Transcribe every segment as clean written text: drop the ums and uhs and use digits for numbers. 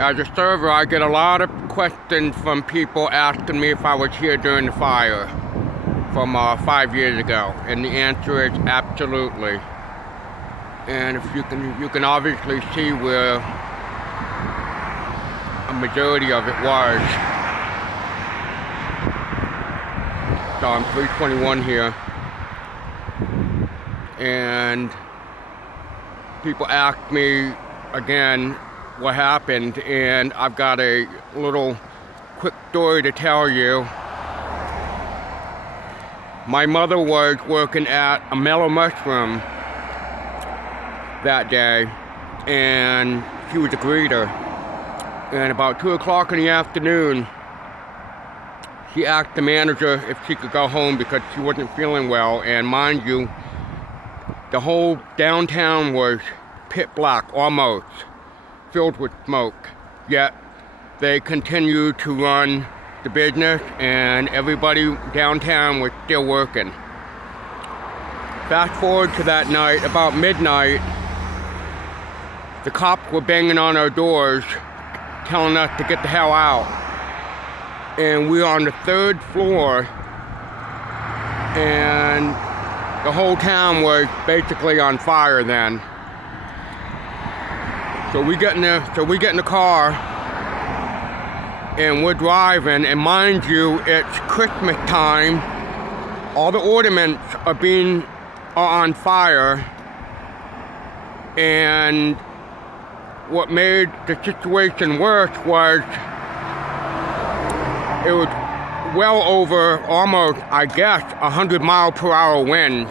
as a server, I get a lot of questions from people asking me if I was here during the fire from 5 years ago, and the answer is absolutely. And if you can obviously see where a majority of it was. So I'm 321 here, and people ask me again what happened, and I've got a little quick story to tell you. My mother was working at a Mellow Mushroom that day, and she was a greeter. And about 2 o'clock in the afternoon, she asked the manager if she could go home because she wasn't feeling well. And mind you, the whole downtown was pitch black, almost, filled with smoke. Yet they continued to run the business, and everybody downtown was still working. Fast forward to that night, about midnight, the cops were banging on our doors, telling us to get the hell out. And we were on the 3rd floor, and the whole town was basically on fire then. So we get in the car, and we're driving, and mind you, it's Christmas time. All the ornaments are on fire, and what made the situation worse was it was well over almost, I guess, 100-mile-per-hour winds.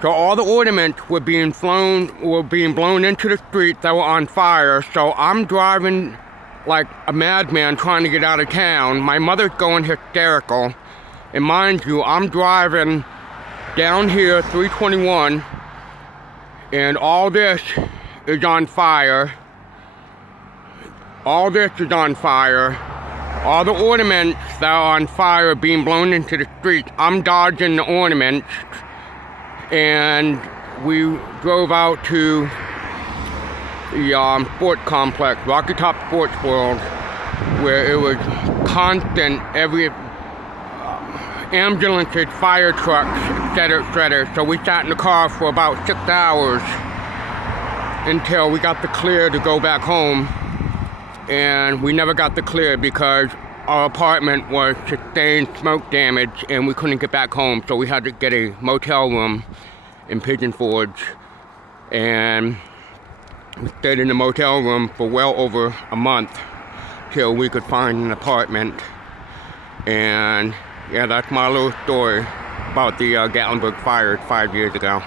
So all the ornaments were being blown into the streets that were on fire. So I'm driving like a madman trying to get out of town. My mother's going hysterical. And mind you, I'm driving down here, 321, and all this is on fire. All this is on fire. All the ornaments that are on fire are being blown into the streets. I'm dodging the ornaments, and we drove out to the sport complex, Rocky Top Sports World, where it was constant, every ambulances, fire trucks, etc. So we sat in the car for about 6 hours until we got the clear to go back home. And we never got the clear because our apartment was sustained smoke damage and we couldn't get back home, so we had to get a motel room in Pigeon Forge, and we stayed in the motel room for well over a month till we could find an apartment. And yeah, that's my little story about the Gatlinburg fire 5 years ago.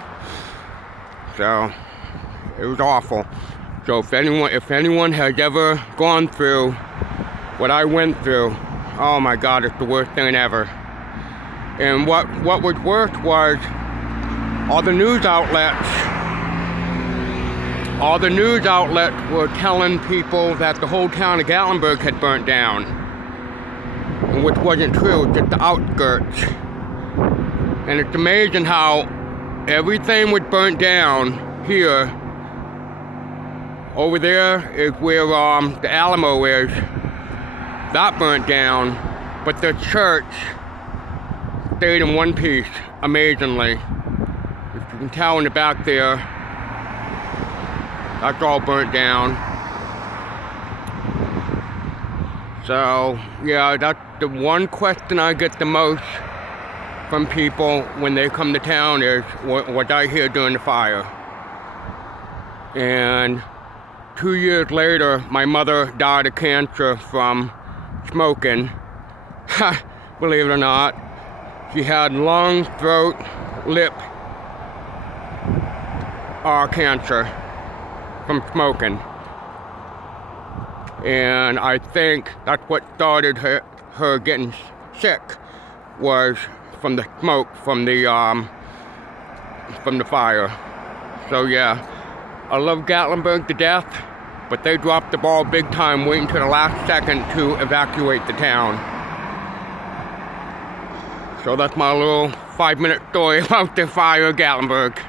So it was awful. So if anyone has ever gone through what I went through, oh my God, it's the worst thing ever. And what was worse was all the news outlets were telling people that the whole town of Gatlinburg had burnt down, which wasn't true, just the outskirts. And it's amazing how everything was burnt down here. Over there is where the Alamo is. That burnt down, but the church stayed in one piece, amazingly. If you can tell in the back there, that's all burnt down. So, yeah, that's the one question I get the most from people when they come to town is, was I here during the fire? And 2 years later, my mother died of cancer from smoking. Believe it or not. She had lung, throat, lip cancer from smoking. And I think that's what started her getting sick, was from the smoke from the fire. So yeah, I love Gatlinburg to death, but they dropped the ball big time waiting to the last second to evacuate the town. So that's my little 5-minute story about the fire of Gatlinburg.